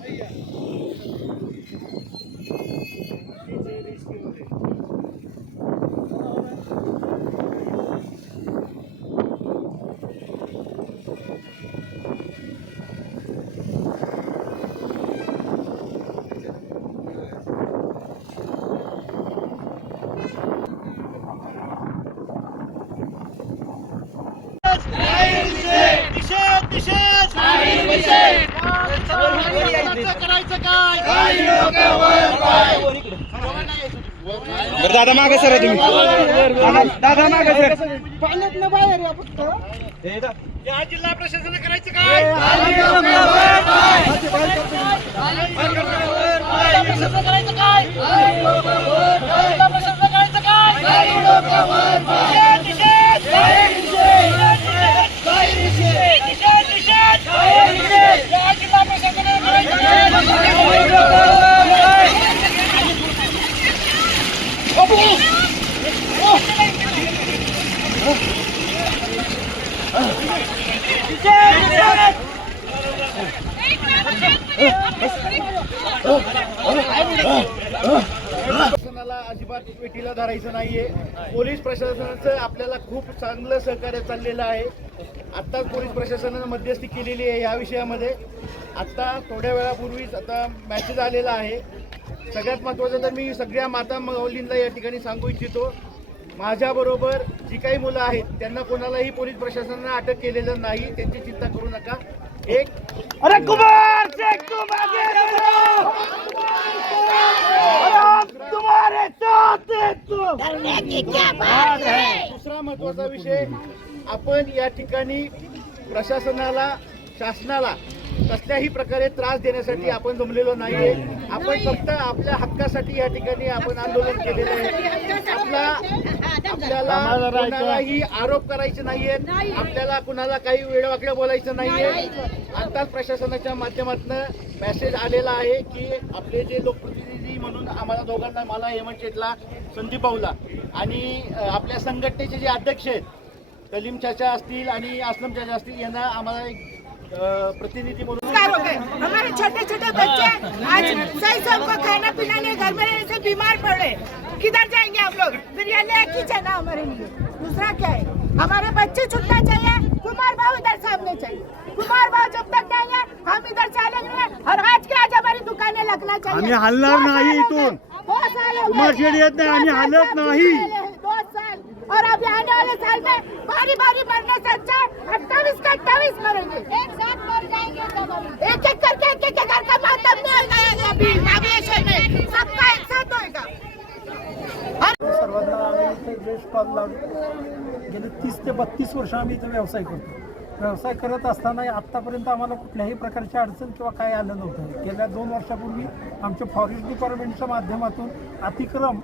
Aí, ó. करायचं काय? बरं दादा मागे सर तुम्ही. दादा- मागे सर. पाण्यातनं बाहेर या फक्त. जिल्हा प्रशासनानं करायचं काय प्रशासनानं करायचं काय जिल्हा प्रशासनानं करायचं काय निषेध, निषेध! निषेध, निषेध! या जिल्हा प्रशासनानं करायचं काय प्रशासनाला अजिबात पेटीला धरायचं नाहीये. पोलीस प्रशासनाचं आपल्याला खूप चांगलं सहकार्य चाललेलं आहे. आत्ताच पोलीस प्रशासनानं मध्यस्थी केलेली आहे या विषयामध्ये. आत्ता थोड्या वेळापूर्वीच आता मॅसेज आलेला आहे. सगळ्यात महत्त्वाचं तर मी सगळ्या माता माऊलींना या ठिकाणी सांगू इच्छितो. माझ्याबरोबर जी काही मुलं आहेत त्यांना कोणालाही पोलीस प्रशासनानं अटक केलेलं नाही त्यांची चिंता करू नका. एक अरे कुमार तुम्हारे साथ दुसरा महत्त्वाचा विषय आपण या ठिकाणी प्रशासनाला शासनाला कसल्याही प्रकारे त्रास देण्यासाठी आपण जमलेलो नाहीये. आपण फक्त आपल्या हक्कासाठी या ठिकाणी आपण आंदोलन केलेलं आहे. आपला आपल्याला कोणालाही आरोप करायचे नाहीयेत. आपल्याला कुणाला काही वेळवाकडे बोलायचं नाहीये. आताच प्रशासनाच्या माध्यमातून मेसेज आलेला आहे की आपले जे लोकप्रतिनिधी म्हणून आम्हाला दोघांना मला हेमंत शेटला संदीप भाऊला आणि आपल्या संघटनेचे जे अध्यक्ष आहेत कलीम चाचा असतील आणि असलम चाचा असतील यांना आम्हाला एक प्रतिनिधी म्हणून हो हमारे छोटे छोटे बच्चे आज सही से हमको खाना पीना नहीं घर में रहने से बीमार पड़े किधर जाएंगे हम लोग? फिर एक ही जगह हमारे लिए। दूसरा क्या है? हमारे बच्चे छुटना चाहिए कुमार भाव इधर सामने चाहिए। कुमार भाव जब तक नहीं है हम इधर चलेंगे और आज के आज हमारी दुकानें लगना चाहिए। आम्ही हलणार दो नाही हो इथून. गए, दो साल हो कुमार गए। येत नाही, आम्ही दो साल हलत नाही. दो साल। और अभी आने वाले साल में बारी बारी मरने से अच्छा अट्ठावी अट्ठाईस आम्ही स्टॉल लावले गेले तीस ते बत्तीस वर्ष आम्ही इथे व्यवसाय करतो. व्यवसाय करत असताना आत्तापर्यंत आम्हाला कुठल्याही प्रकारची अडचण किंवा काय आलं नव्हतं. गेल्या दोन वर्षापूर्वी आमच्या फॉरेस्ट डिपार्टमेंटच्या माध्यमातून अतिक्रम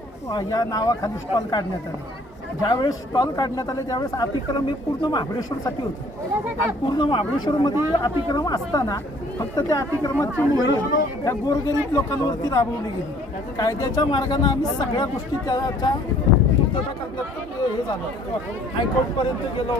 या नावाखाली स्टॉल काढण्यात आले. ज्यावेळेस स्टॉल काढण्यात आले त्यावेळेस अतिक्रम हे पूर्ण महाबळेश्वरसाठी होतं. आणि पूर्ण महाबळेश्वरमध्ये अतिक्रम असताना फक्त त्या अतिक्रमाची मोहीम त्या गोरगरीब लोकांवरती राबवली गेली. कायद्याच्या मार्गाने आम्ही सगळ्या गोष्टी त्याच्या पूर्तता करण्यात हे झालं. हायकोर्टपर्यंत गेलो.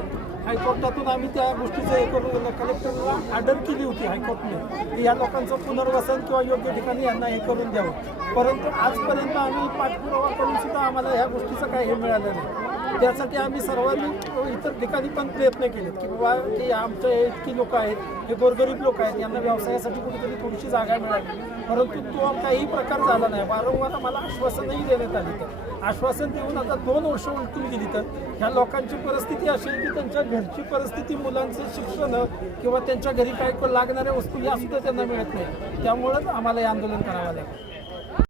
हायकोर्टातून आम्ही त्या गोष्टीचं हे करून कलेक्टरला ऑर्डर केली होती हायकोर्टने. की या लोकांचं पुनर्वसन किंवा योग्य ठिकाणी यांना हे करून द्यावं. परंतु आजपर्यंत आम्ही पाठपुरावा करून सुद्धा आम्हाला ह्या गोष्टीचं काही हे मिळालं नाही. त्यासाठी आम्ही सर्वांनी इतर ठिकाणी पण प्रयत्न केलेत की बाबा की आमच्या इतकी लोक आहेत हे गोरगरीब लोक आहेत यांना व्यवसायासाठी कुठेतरी थोडीशी जागा मिळाली. परंतु तो काही प्रकार झाला नाही. वारंवार आम्हाला आश्वासनही देण्यात आले तर आश्वासन देऊन आता दोन वर्ष उलटून गेली तर ह्या लोकांची परिस्थिती अशी आहे की त्यांच्या घरची परिस्थिती मुलांचं शिक्षण किंवा त्यांच्या घरी काय लागणाऱ्या वस्तू या सुद्धा त्यांना मिळत नाही. त्यामुळंच आम्हाला हे आंदोलन करावं लागेल.